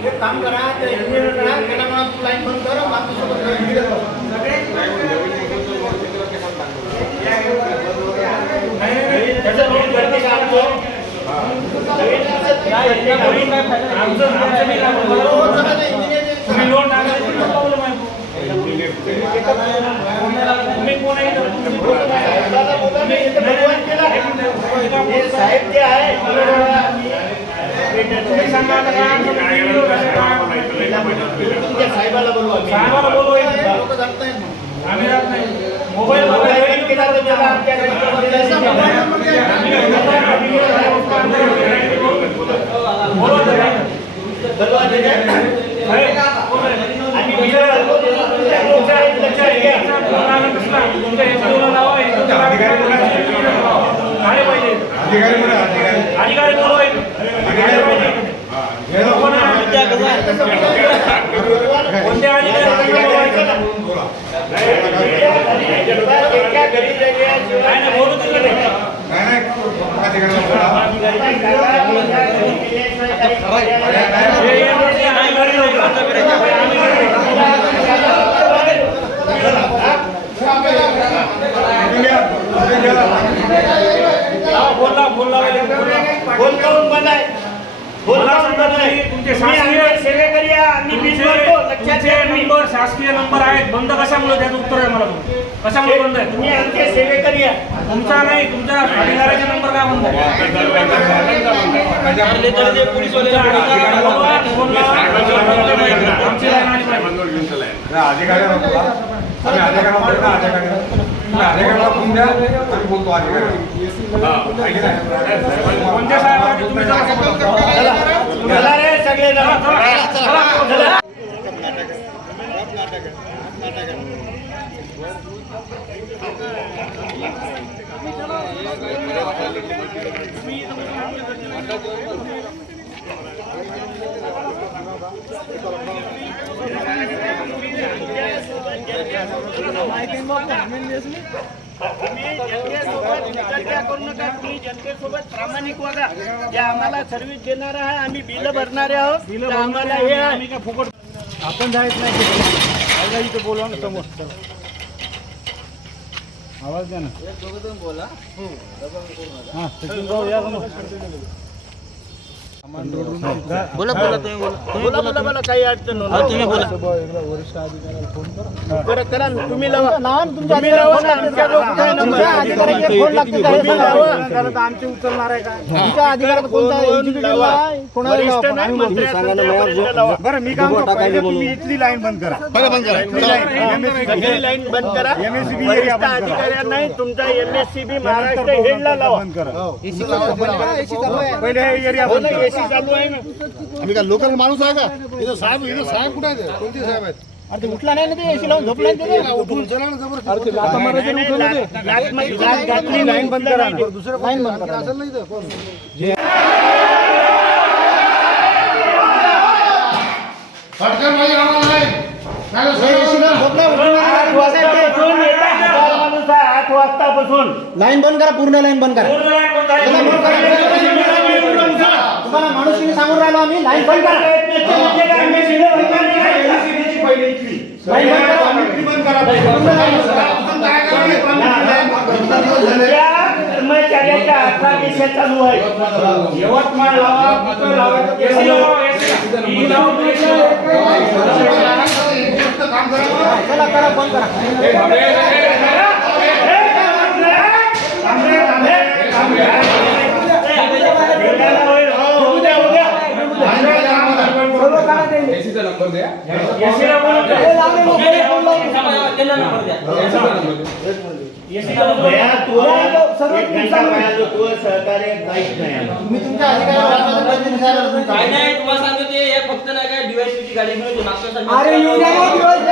एक काम करा त्या इंजिनियरला त्याला म्हणा तू लाईन बंद कर आमच्यासोबत साहेब जे आहे साहेबाला बोलवा मोबाईल शासकीय नंबर आहेत बंद कशामुळे त्याचं उत्तर आहे मला कशामुळे बंद आहे तुम्ही आमचे सेवेकरी आहे तुमचा नाही तुमच्या अधिकाऱ्याचा नंबर काय बंद आहे कोणत्या साहेबांनी तुम्ही सगळे जनतेसोबत प्रामाणिक वागा जे आम्हाला सर्व्हिस देणार आहे आम्ही बिल भरणारे आहोत आम्हाला हे आम्ही काय फुकट आपण जायच नाही इथं बोलवा ना समोर आवाज द्या ना बोला हां सचिन भाऊ या समोर बोला बोला तुम्ही बोला काही अडचण नाही तुम्ही बोला वरिष्ठ अधिकाऱ्याला फोन करा करा तुम्ही लावा तुमच्या अधिकाऱ्याला फोन लागते कारण आमचे उचलणार आहे का तुमच्या अधिकाऱ्यात कोणता बरं मी काम तुम्ही इथली लाईन बंद करा लाईन बंद करा वरिष्ठ अधिकाऱ्यांना नाही तुमचा MSCB महाराष्ट्र हेडला लावा बंद करा पहिले एरिया चालू आहे ना आम्ही का लोकल माणूस आहे का इथं साहेब कुठे आहेत कोणते साहेब आहेत अरे ते उठला नाही ना ते एसी लावून झोपला उठून चला ना जबरदस्ती लाईन बंद करा दुसरं लाईन बंद करा असेल नाही फटकन माझी आवाज आहे आठ वाजतापासून लाईन बंद करा पूर्ण लाईन बंद करा तुम्हाला माणूस सांगून राहिलो आम्ही लाईन बंद करा कर्मचाऱ्याच्या 18 विषय चालू आहे यवतमाळ लावा चला करा फोन करा एसीचा नंबर द्या एसीला बोला एसीला द्या तू तू सहकार्य काहीच नाही मी तुमच्या अधिकाऱ्याला काय नाही तुम्हाला सांगतो ते हे फक्त नाही काय डिवाइसची गाडी मिळते मागच्या अरे येऊ द्या डिवाइस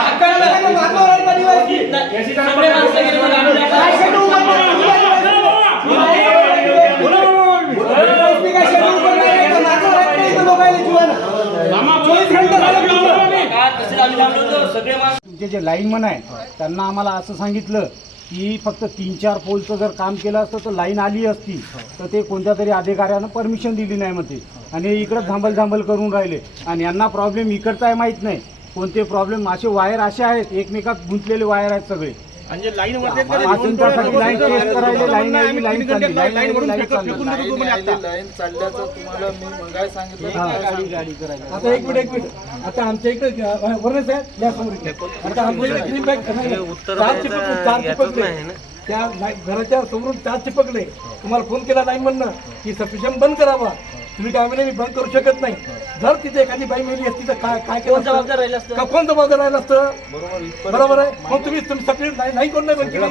हक्काने मागणार डिवाइस एसीचा नंबर काय शेड्यूल तुमचे जे लाईनमन आहे त्यांना आम्हाला असं सांगितलं की फक्त 3-4 पोलचं जर काम केलं असतं तर लाईन आली असती, तर ते कोणत्या तरी अधिकाऱ्यानं परमिशन दिली नाही म्हणते आणि इकडं झांबल करून राहिले. आणि यांना प्रॉब्लेम इकडचा आहे माहीत नाही, कोणते प्रॉब्लेम असे वायर असे आहेत एकमेकात गुंतलेले वायर आहेत सगळे. म्हणजे लाईन वरती लाईन टेस्ट करायला लाईन चालल्याचं तुम्हाला मी मंगाय सांगितलं. आता एक मिनिट आता आमच्या इकडे वरच आहे या समोर आता आमच्या इकडे ग्रीन बॅग चार चिपकले त्या घराच्या समोरून 4 चिपकले. तुम्हाला फोन केला लाईन म्हणणं की सफिशियंट बंद करावा, तुम्ही काय म्हणे मी बंद करू शकत नाही. जर तिथे एखादी बाई मेली असती तर काय केलं जबाबदार राहिलं असतं, कोण जबाबदार राहिलं असतं? बरोबर आहे. मग तुम्ही सफिशियंट नाही कोण नाही बंद केलं.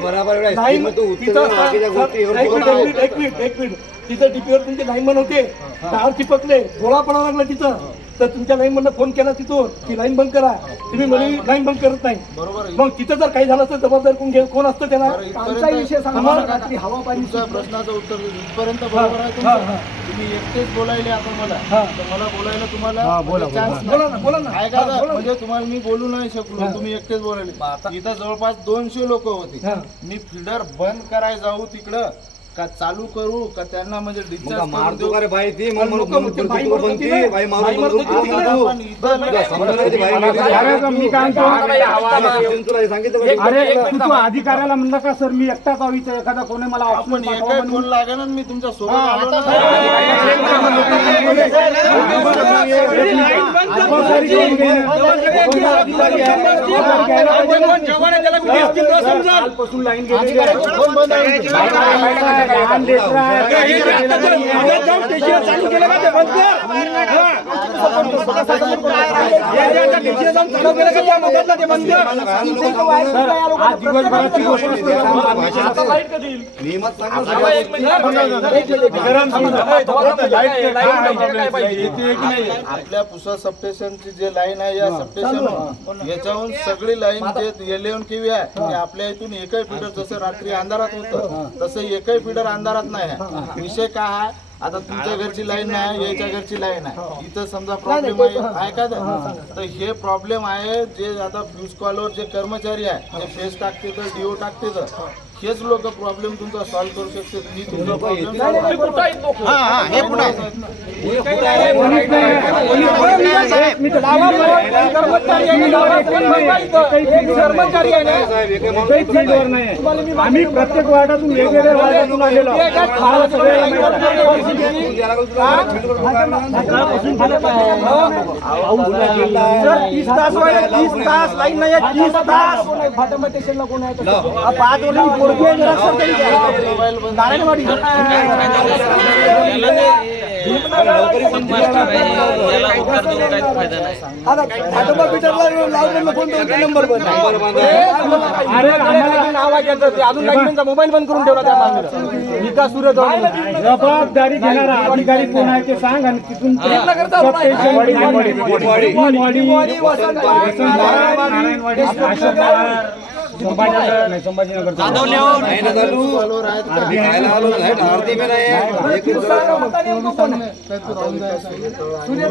एक मिनिट तिथं डीपीवर तुमचे लाईनमन होते, तार चिपकले, गोळा पडावा लागला तिथं, तर तुमच्या लाईनमन फोन केला तिथून की लाईन बंद करा, तुम्ही म्हणे लाईन बंद करत नाही. बरोबर. मग तिथं जर काही झालं तर जबाबदार कोण असतं त्याला? विषय सांगा, हवा पाणीच्या प्रश्नाचं उत्तर इथपर्यंत बरोबर आहे तुमचं. तुम्ही एकटेच बोलायले आता मला, तर मला बोलायला तुम्हाला बोला ना. ऐका म्हणजे तुम्हाला मी बोलू नाही शकलो, तुम्ही एकटेच बोलायले. इथं जवळपास 200 लोक होते. मी फिडर बंद करायला जाऊ तिकडं का चालू करू का त्यांना म्हणजे डिस्चार्ज मारतो का रे बाई ती मग अरे तू अधिकाऱ्याला म्हणलं का सर मी एकटा गावीचा एखादा कोणी मला आपण एकाही फोन लागेल ना मी तुमच्या सोबत आलो लाईन चालू केलं का ते बंद दिवसभराची गोष्ट आपल्या पुसा सबस्टेशनची जे लाईन आहे या सबस्टेशन याच्याहून सगळी लाईन जे 11 केव्ही आहे आपल्या इथून एकही फीडर जसं रात्री अंधारात होतं तसं एकही फीडर अंधारात नाही आहे. विषय काय आहे, आता तुमच्या घरची लाईन आहे, याच्या घरची लाईन आहे, इथं समजा प्रॉब्लेम आहे का, तर हे प्रॉब्लेम आहे जे आता फ्यूज कॉलवर जे कर्मचारी आहे जे फेस टाकते तर डीओ टाकते तर हेच लोक प्रॉब्लेम तुमचा सॉल्व्ह करू शकते. मी तुमचा प्रॉब्लेम आम्ही प्रत्येक वार्डातून वेगवेगळ्या वार्डातून आलेलो मोबाईल बंद करून ठेवला त्या जबाबदारी घेणारा अधिकारी कोण आहे ते सांग आणि तिथून संभाजीनगर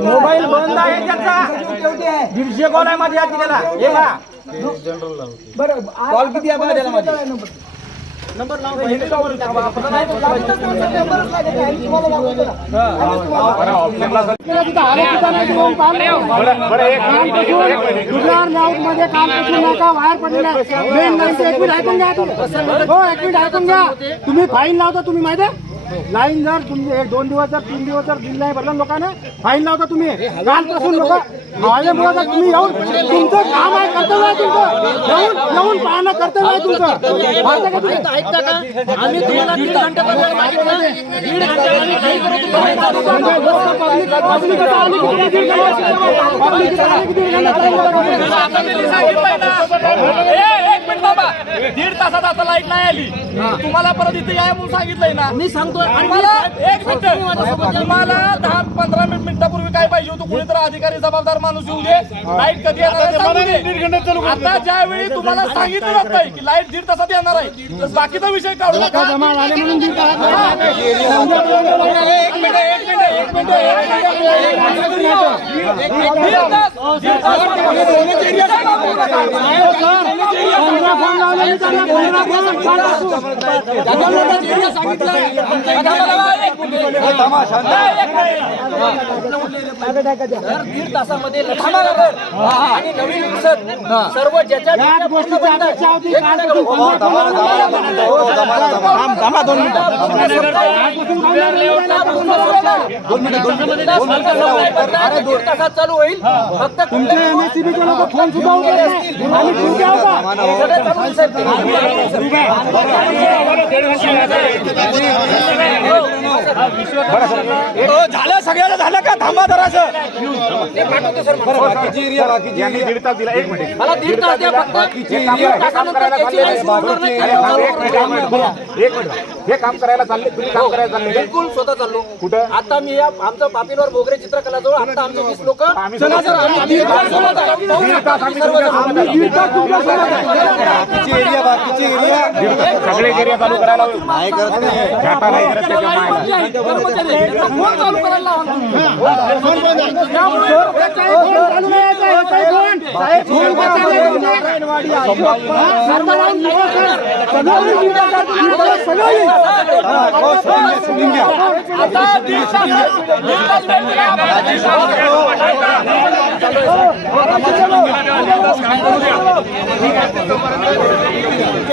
मोबाईल बंद आहे त्याचा 150 कॉल आहे माझ्या त्याला बरं कॉल किती आहे बघा त्याला माझे नंबर मध्ये काम वायर पडलेला ऐकून घ्या. तुम्ही फाईन लावता, तुम्ही माहिती आहे लाईन जर तुम्ही 1-2 दिवस जर 3 दिवस जर बिल नाही भरलं लोकांना फाईन लावता. तुम्ही कालपासून लोक माझ्यामुळे तुम्ही येऊन तुमचं काम आहे, कर्तव्य आहे तुमचं, येऊन पाहणं कर्तव्य आहे तुमचं. दीड तासात आता लाईट नाही आली, तुम्हाला परत इथे या म्हणून सांगितलंय ना. मी सांगतो तुम्हाला 1 मिनिट, तुम्हाला 10-15 मिनिटापूर्वी काय पाहिजे होतं, कोणीतरी अधिकारी जबाबदार माणूस येऊ दे, लाईट कधी येणार आहे सांगू दे. आता ज्यावेळी तुम्हाला सांगितलं जात नाही की लाईट 1.5 तासात येणार आहे तर बाकीचा विषय काढू नका. दीड तासामध्ये आणि नवीन विकसत सर्व ज्याच्या दीड तासात चालू होईल. फक्त तुमचे MSCB चे लोक फोन सुद्धा उचलत नाही. आम्ही तुमचे आहोत का? झालं सगळ्याला झालं का थांबा जरासं. यांनी दीड तास दिला. 1 मिनिट मला दीड तास द्या फक्त. दीड तासानंतर त्याची लाईन सुरू होणार नाही. एक मिनिट हे काम करायला चालले तुम्ही काम करायला चालले का? बिलकुल स्वतः चाललो. कुठं? आता मी या आमचं पापीलवर बोगरे चित्रकलाजवळ आता आमचे 20 लोक आम्ही दीड तास आम्ही सगळे एरिया चालू करायला नाही करत डाटा नाही करत त्याच्या माहिती फोन चालू करायला आता